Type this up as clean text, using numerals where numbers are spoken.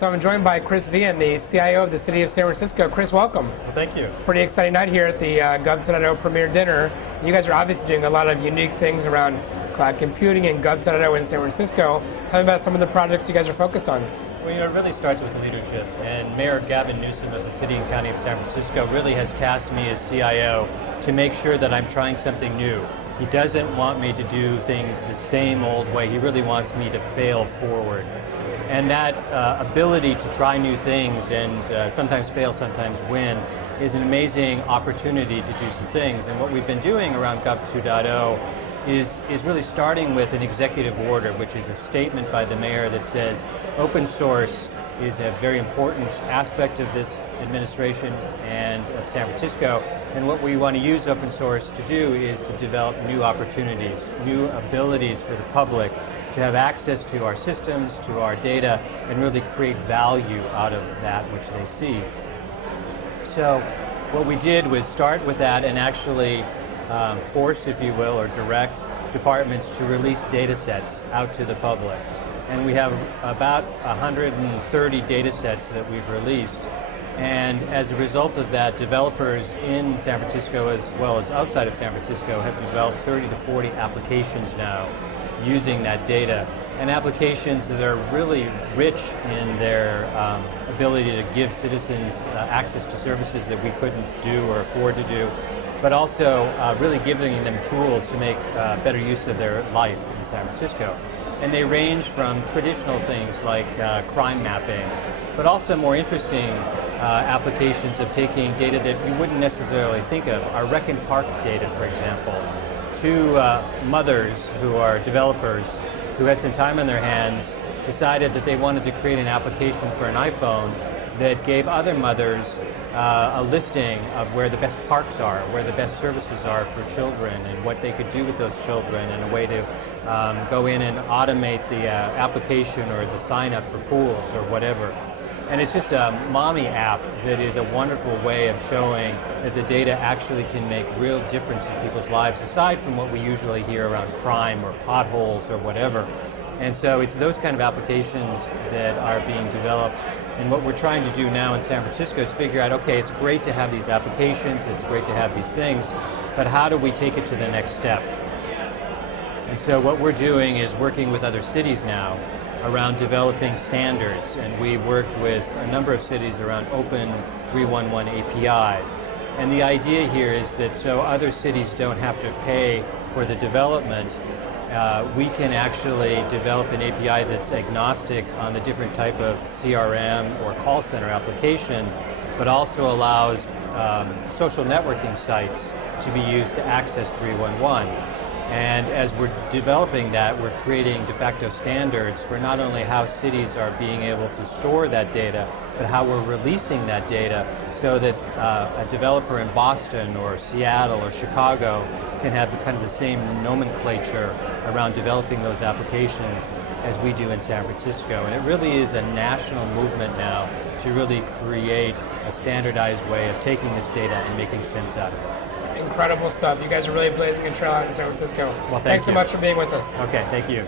So I'm joined by Chris Vian, the CIO of the City of San Francisco. Chris, welcome. Well, thank you. Pretty exciting night here at the Gov 2.0 Premier Dinner. You guys are obviously doing a lot of unique things around cloud computing and Gov 2.0 in San Francisco. Tell me about some of the projects you guys are focused on. Well, it really starts with leadership, and Mayor Gavin Newsom of the City and County of San Francisco really has tasked me as CIO to make sure that I'm trying something new. He doesn't want me to do things the same old way. He really wants me to fail forward. And that ability to try new things and sometimes fail, sometimes win is an amazing opportunity to do some things. And what we've been doing around Gov 2.0 is really starting with an executive order, which is a statement by the mayor that says open source is a very important aspect of this administration and of San Francisco. And what we want to use open source to do is to develop new opportunities, new abilities for the public to have access to our systems, to our data, and really create value out of that which they see. So what we did was start with that and actually force, if you will, or direct departments to release data sets out to the public. And we have about 130 data sets that we've released. And as a result of that, developers in San Francisco as well as outside of San Francisco have developed 30 to 40 applications now using that data. And applications that are really rich in their ability to give citizens access to services that we couldn't do or afford to do, but also really giving them tools to make better use of their life in San Francisco. And they range from traditional things like crime mapping, but also more interesting applications of taking data that we wouldn't necessarily think of. Our Rec and Park data, for example. Two mothers who are developers who had some time on their hands decided that they wanted to create an application for an iPhone that gave other mothers a listing of where the best parks are, where the best services are for children, and what they could do with those children, and a way to go in and automate the application or the sign-up for pools or whatever. And it's just a mommy app that is a wonderful way of showing that the data actually can make real difference in people's lives, aside from what we usually hear around crime or potholes or whatever. And so it's those kind of applications that are being developed. And what we're trying to do now in San Francisco is figure out, okay, it's great to have these applications, it's great to have these things, but how do we take it to the next step? And so what we're doing is working with other cities now around developing standards, and we worked with a number of cities around Open 311 API. And the idea here is that so other cities don't have to pay for the development, we can actually develop an API that's agnostic on the different type of CRM or call center application, but also allows social networking sites to be used to access 311. And as we're developing that, we're creating de facto standards for not only how cities are being able to store that data, but how we're releasing that data so that a developer in Boston or Seattle or Chicago can have kind of the same nomenclature around developing those applications as we do in San Francisco. And it really is a national movement now to really create a standardized way of taking this data and making sense out of it. Incredible stuff. You guys are really blazing a trail out in San Francisco. Well, Thanks so much for being with us. Okay, thank you.